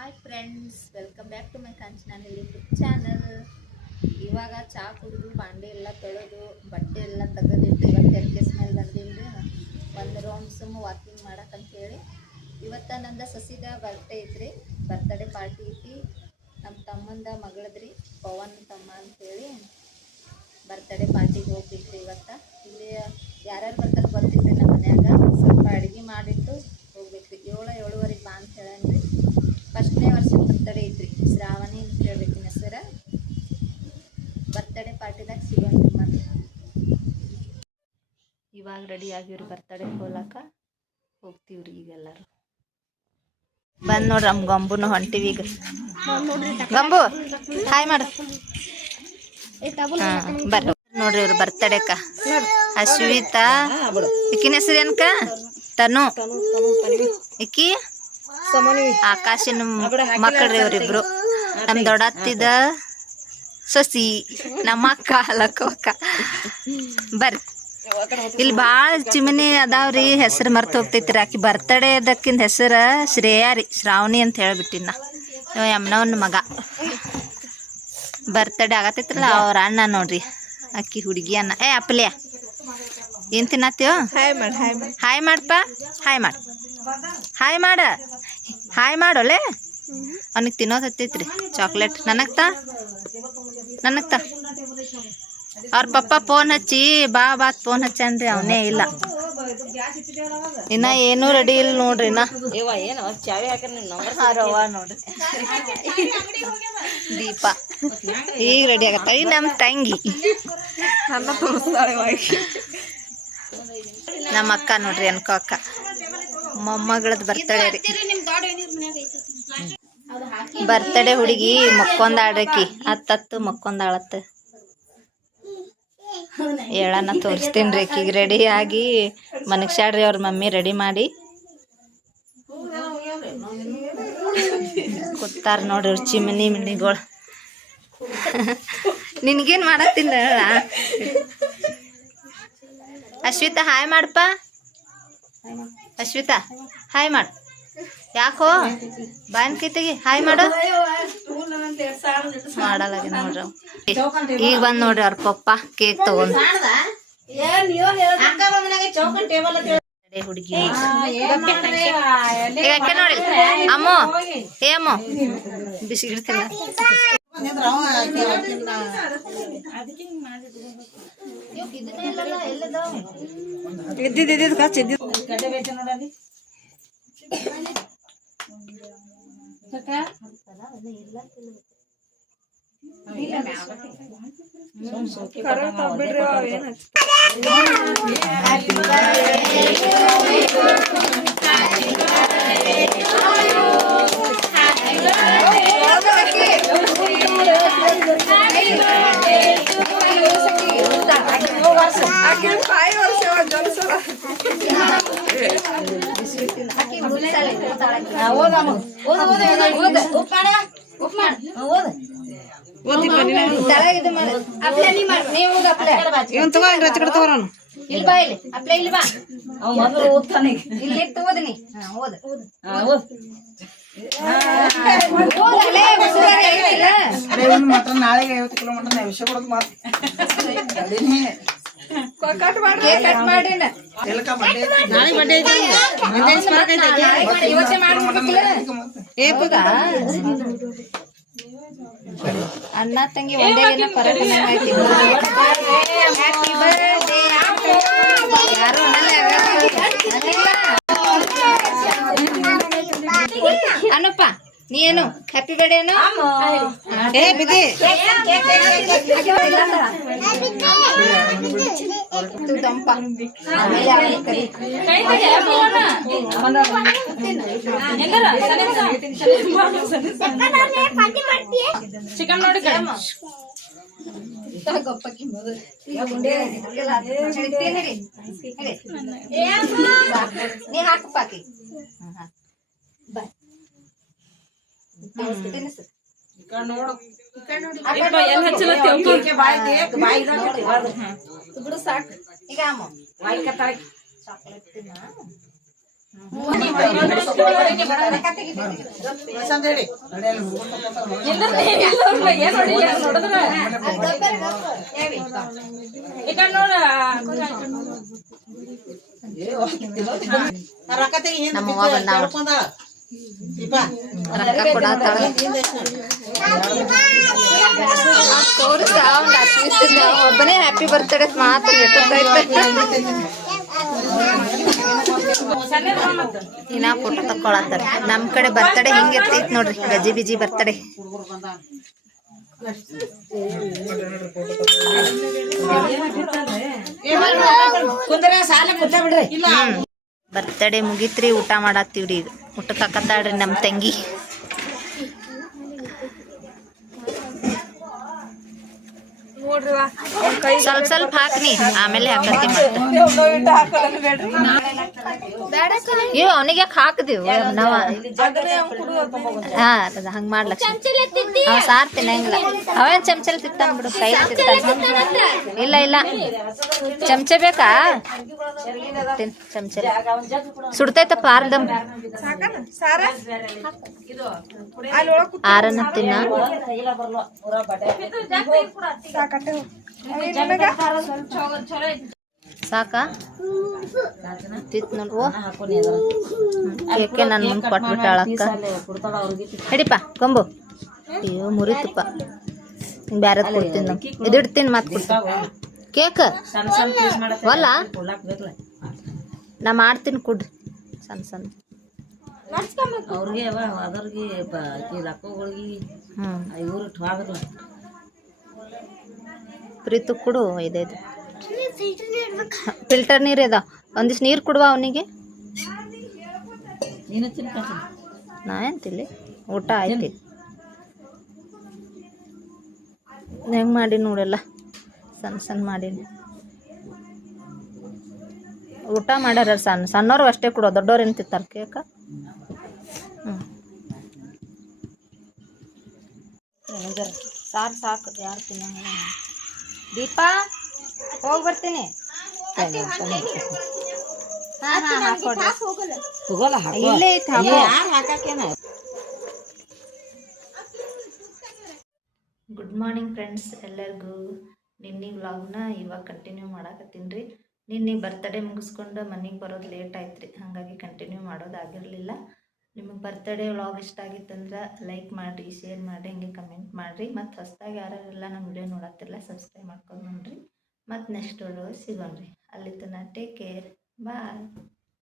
Hi friends, welcome back to my Kanchana YouTube channel. ಇವಾಗ ಚಹಾ ಕುಡಿದು ಬಾಂಡೆ ಎಲ್ಲ ತೊಳೆದು ಬಟ್ಟೆ ಎಲ್ಲ ತೆಗೆದಿಟ್ಟು ಇವತ್ತು ಟೆರ್ಕೇಸ್ ಮೇಲೆ ಬಂದಿದ್ದು ಒಂದು ರೌಂಡ್ ಸುಮ್ಮ ವಾಕಿಂಗ್ ಮಾಡಕ್ಕಂತೇಳಿ. ಇವತ್ತು ನಂದು ಸಸಿದ ಬರ್ಡೇ ಐತ್ರಿ, ಬರ್ತ್ಡೇ ಪಾರ್ಟಿ ಐತಿ. ನಮ್ಮ ತಮ್ಮಂದ ಮಗಳದ್ರಿ, ಪವನ್ ತಮ್ಮ ಅಂತೇಳಿ ಬರ್ತ್ಡೇ ಪಾರ್ಟಿಗೆ ಹೋಗ್ಬೇಕ್ರಿ. ಇವತ್ತು ಇಲ್ಲಿ ಯಾರ್ಯಾರು ಬರ್ತಾರೆ ಗೊತ್ತಿದ್ರಿ, ನಮ್ಮ ಮನ್ಯಾಗ ಸ್ವಲ್ಪ ಅಡುಗೆ ಮಾಡಿಟ್ಟು ಹೋಗ್ಬೇಕ್ರಿ. 7-7:30 ಬಾ ಅಂತ ಹೇಳನ್ರಿ. ಫಸ್ಟ್ನೇ ವರ್ಷದ ಬರ್ತಡೇ ಐತ್ರಿ, ಶ್ರಾವಣಿ ಅಂತ ಹೇಳ್ಬೇಕಿನ ಹೆಸರು. ಬರ್ತಡೇ ಪಾರ್ಟಿದಾಗ ಸಿಗೋಣ್ರಿ. ಮತ್ತೆ ಇವಾಗ ರೆಡಿ ಆಗಿವ್ರಿ, ಬರ್ತಡೇ ಹೋಲಕ್ಕ ಹೋಗ್ತೀವ್ರಿ. ಈಗೆಲ್ಲರೂ ಬಂದ್ ನೋಡ್ರಿ, ನಮ್ಮ ಗಂಬುನು ಹೊಂಟಿವಿ ಈಗ. ಗಂಬು ಹಾಯ್ ಮಾಡು. ಬರ್ರಿ ನೋಡ್ರಿ, ಇವ್ರು ಬರ್ತಡೇಕ ಅಶ್ವಿತಾ, ಈಕಿನ ಹೆಸರು ಏನಕ್ಕ? ತನು. ಈಕಿ ಆಕಾಶಿನ ಮಕ್ಕಳ್ರಿ ಇವ್ರಿಬ್ರು. ನಮ್ ದೊಡ್ಡತ್ತಿದ ಸಸಿ, ನಮ್ಮ ಅಕ್ಕ ಲಕ್ಕ. ಬರ್ರಿ, ಇಲ್ಲಿ ಭಾಳ ಚಿಮನಿ ಅದಾವ್ರಿ, ಹೆಸರು ಮರ್ತು ಹೋಗ್ತೈತ್ರಿ. ಆಕಿ ಬರ್ತಡೇ ಅದಕ್ಕಿಂತ ಹೆಸರು ಶ್ರೇಯಾ ರೀ, ಶ್ರಾವಣಿ ಅಂತ ಹೇಳ್ಬಿಟ್ಟಿನ. ಯಮ್ನವನ್ ಮಗ ಬರ್ತಡೇ ಆಗತೈತ್ರಲ್ಲ, ಅವ್ರ ಅಣ್ಣ ನೋಡ್ರಿ. ಅಕ್ಕಿ ಹುಡುಗಿ ಅಣ್ಣ. ಅಪ್ಪಲ್ಯ ಏನ್ ತಿನ್ನತ್ತೀವ? ಹಾಯ್ ಮಾಡಪ್ಪ, ಹಾಯ್ ಮಾಡು, ಹಾಯ್ ಮಾಡ, ಹಾಯ್ ಮಾಡೋಲೆ. ಅವನಿಗೆ ತಿನ್ನೋದು ಹತ್ತೈತ್ರಿ ಚಾಕ್ಲೇಟ್. ನನಗ್ತಾ ಅವ್ರ ಪಪ್ಪ ಫೋನ್ ಹಚ್ಚಿ ಬಾ ಫೋನ್ ಹಚ್ಚನ್ರಿ, ಅವನೇ ಇಲ್ಲ ಇನ್ನ. ಏನೂ ರೆಡಿ ಇಲ್ಲ ನೋಡ್ರಿ. ಇನ್ನ ನೋಡ್ರಿ ದೀಪ ಈಗ ರೆಡಿ ಆಗತ್ತ. ಈ ನಮ್ಮ ತಂಗಿ ನಮ್ಮ ಅಕ್ಕ ನೋಡ್ರಿ, ಅನ್ಕೋ ಅಕ್ಕ ಮೊಮ್ಮಗಳದ್ ಬರ್ತಡೇ ರೀ. ಬರ್ತಡೇ ಹುಡುಗಿ ಮಕ್ಕೊಂದಾಡ್ರಕಿ, ಹತ್ತತ್ತು ಮಕ್ಕೊಂದಾಳತ್ತ. ಹೇಳನ ತೋರಿಸ್ತೀನಿ ರೀ ಆಕಿಗೆ. ರೆಡಿ ಆಗಿ ಮನಗ್ಸಾಡ್ರಿ ಅವ್ರ ಮಮ್ಮಿ ರೆಡಿ ಮಾಡಿ ಕೂತಾರ ನೋಡ್ರಿ ಅವ್ರ ಚಿಮನಿ ಮಿಣಿಗಳು. ನಿನ್ಗೇನ್ ಮಾಡತ್ತೀನಿ ಹೇಳ. ಅಶ್ವಿತಾ ಹಾಯ್ ಮಾಡಪ್ಪ, ಅಶ್ವಿತಾ ಹಾಯ್ ಮಾಡು. ಯಾಕೋ ಬಾಯನ್ ಕೈತೆಗಿ ಹಾಯ್ ಮಾಡು. ಮಾಡಲ್ಲ ನೋಡ್ರಿ. ಈಗ ಬಂದ್ ನೋಡ್ರಿ ಅವ್ರ ಪಪ್ಪ ಕೇಕ್ ತಗೊಂಡ್. ಹುಡುಗಿ ಈಗ ಅಕ್ಕೆ ನೋಡಿ. ಅಮ್ಮೋ ಅಮ್ಮೋ ಬಿಸಿ ಇಡ್ತಿಲ್ಲ. ನಾಳೆಗೆ 50 ಕಿಲೋಮೀಟರ್ ವಿಷಯ ಕೊಡೋದು ಮಾತು. ಅಣ್ಣ ತಂಗಿ ಒಂದೇ ದಿನ ಪರಕ ಯಾರು ಅನ್ನಪ್ಪ. ನೀ ಏನು ಹ್ಯಾಪಿ ಬರ್ಡೇ ಏನು? ಚಿಕನ್ ನೋಡಿ ನೀ ಹಾಕಪ್ಪಾಕಿ. ಈಗ ಚಾಕ್ಲೇಟ್ ತಿನ್ನ. ಅಂತ ಹೇಳಿ ನಡಿಯಲ್ಲಿ ರೊಕ್ಕ ತೆಗಿ ನಮ್ಮವ್ವ ಬಂದಾಳ. ರೊಕ್ಕ ಕೊಡಾತಾಳ. ತೋರಿಸ ಒಬ್ಬನೇ ಹ್ಯಾಪಿ ಬರ್ತ್ಡೇ ಮಾತು ಇನ್ನ ಫೋಟೋ ತಕ್ಕೊಳತ್ತಾರ. ನಮ್ ಕಡೆ ಬರ್ತಡೇ ಹಿಂಗಿರ್ತೈತಿ ನೋಡ್ರಿ, ಗಜಿ ಬಿಜಿ ಬರ್ತಡೇ. ಬರ್ತಡೇ ಮುಗಿತ್ರಿ, ಊಟ ಮಾಡತ್ತೀವ್ರಿ. ಈಗ ಊಟಕ್ಕೆ ಹಾಕತ್ತಾಳ್ರಿ ನಮ್ ತಂಗಿ. ಸ್ವಲ್ಪ ಸ್ವಲ್ಪ ಹಾಕ್ನಿ, ಆಮೇಲೆ ಹಾಕತ್ತಿ. ಇವ್ ಅವನಿಗೆ ಹಾಕದಿವ್ ನಾವ. ಹಾ ಹಂಗ ಮಾಡ್ಲಕ್ಷ ಅವ ಸಾರ್ ತಿನ್ನಂಗಿಲ್ಲ. ಅವೇನ್ ಚಮಚಲ್ ತಿಂತಾನ ಬಿಡು, ಕೈ ತಿಂತಾನ. ಇಲ್ಲ ಇಲ್ಲ ಚಮಚ ಬೇಕಾ? ತಿನ್ ಚಮಚ. ಸುಡ್ತೈತಪ್ಪ ಆರ್ದಮ್. ಆರನ್ನ ತಿನ್ನ. ಸಾಕಾ ತಿತ್ ನೋಡ್ವ. ಕೇಕೆ ನನ್ನ ಮುಂದೆ ಕೊಟ್ಬಿಟ್ಟಾಳ ಅಕ್ಕ. ಹಿಡಿಪ ಕೊಂಬು. ಅಯ್ಯೋ ಮುರಿತಪ್ಪ. ಬ್ಯಾರದ್ ಕೊಡ್ತೀನಿ ನಾವು. ಇದಿಡ್ತೀನಿ ಮತ್ತೆ ಕೊಡ್ತೀನಿ. ಕೇಕ್ ವಲ್ಲ ನಾ ಮಾಡ್ತೀನಿ ಕುಡ್ರಿ ಸಣ್ಣ ಸಣ್ಣ. ಪ್ರೀತು ಕೊಡು. ಇದೈದು ಫಿಲ್ಟರ್ ನೀರು ಇದಾವ. ಒಂದಿಷ್ಟು ನೀರು ಕೊಡುವ ಅವನಿಗೆ. ನಾ ಎಂತಿಲ್ಲಿ ಊಟ ಆಯ್ತು. ಹೆಂಗೆ ಮಾಡಿ ನೋಡೆಲ್ಲ ಸಣ್ಣ ಸಣ್ಣ ಮಾಡೀನಿ. ಊಟ ಮಾಡ್ಯಾರ ಸಣ್ಣ ಸಣ್ಣವ್ರು ಅಷ್ಟೇ ಕೊಡೋ, ದೊಡ್ಡವ್ರು ಏನು ತಿಂತಾರೆ ಕೇಕ. ಸಾಕು ಸಾಕು, ಯಾರು ತಿನ್ನಂಗಿಲ್ಲ. ದೀಪಾ ಹೋಗಿ ಬರ್ತೀನಿ. ಇಲ್ಲೇ ಐತೆ ಗುಡ್ ಮಾರ್ನಿಂಗ್ ಫ್ರೆಂಡ್ಸ್ ಎಲ್ಲರಿಗೂ. ನಿನ್ನೆ ವ್ಲಾಗ್ನ ಇವಾಗ ಕಂಟಿನ್ಯೂ ಮಾಡಾಕತ್ತೀನಿ ರೀ. ನಿನ್ನೆ ಬರ್ತಡೇ ಮುಗಿಸ್ಕೊಂಡು ಮನೆಗೆ ಬರೋದು ಲೇಟ್ ಆಯ್ತು ರೀ, ಹಾಗಾಗಿ ಕಂಟಿನ್ಯೂ ಮಾಡೋದಾಗಿರಲಿಲ್ಲ. ನಿಮಗೆ ಬರ್ತಡೇ ವ್ಲಾಗ್ ಇಷ್ಟ ಆಗಿತ್ತಂದ್ರೆ ಲೈಕ್ ಮಾಡಿರಿ, ಶೇರ್ ಮಾಡಿರಿ, ಹಂಗೆ ಕಮೆಂಟ್ ಮಾಡಿರಿ. ಮತ್ತು ಹೊಸದಾಗಿ ಯಾರೆಲ್ಲ ನಮ್ಮ ವಿಡಿಯೋ ನೋಡತ್ತಿಲ್ಲ ಸಬ್ಸ್ಕ್ರೈಬ್ ಮಾಡ್ಕೊಂಡು ನೋಡ್ರಿ. ಮತ್ತು ನೆಕ್ಸ್ಟ್ ವಿಡಿಯೋ ಸಿಗೋಣ ರೀ. ಅಲ್ಲಿ ತನಕ ಟೇಕ್ ಕೇರ್, ಬಾಯ್.